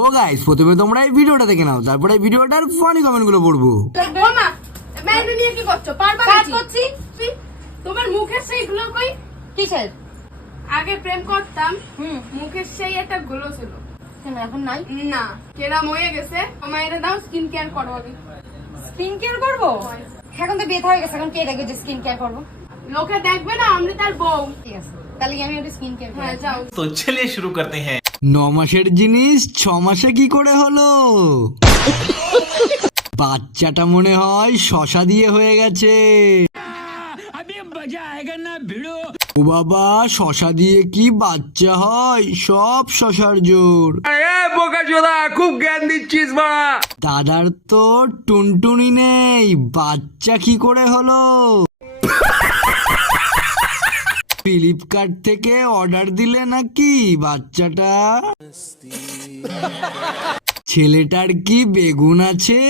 ও guys, প্রথমে তোমরা এই ভিডিওটা দেখে নাও, তারপরে এই ভিডিওটার ফানি কমেন্ট গুলো পড়বো। মামা ম্যান্ডু নিয়ে কি করছো? পারবা কাজ করছি। তোমার মুখের সেই গ্লো কই? কিসের? আগে প্রেম করতাম, মুখের সেই একটা গ্লো ছিল। কেন এখন নাই? না, কেরাম হয়ে গেছে। আমার এটা দাও, স্কিন কেয়ার করো আগে। স্কিন কেয়ার করবো? এখন তো বিয়ে হয়ে গেছে, এখন কে দেখবে যে স্কিন কেয়ার করবো? লোকে দেখবে না আমি তার বউ। ঠিক আছে, তাহলে আমি ওটা স্কিন কেয়ার হ্যাঁ যাও। तो चलिए शुरू करते हैं। 9 মাসের জিনিস 6 মাসে কি করে হলো? বাচ্চাটা মনে হয় শশা দিয়ে হয়ে গেছে। ও বাবা, শশা দিয়ে কি বাচ্চা হয়? সব শশার জোর। খুব জ্ঞান দিচ্ছিস বা। দাদার তো টুনটুনি নেই, বাচ্চা কি করে হলো? ফ্লিপকার্ট থেকে অর্ডার দিলে নাকি বাচ্চাটা? ছেলেটার কি বেগুন আছে?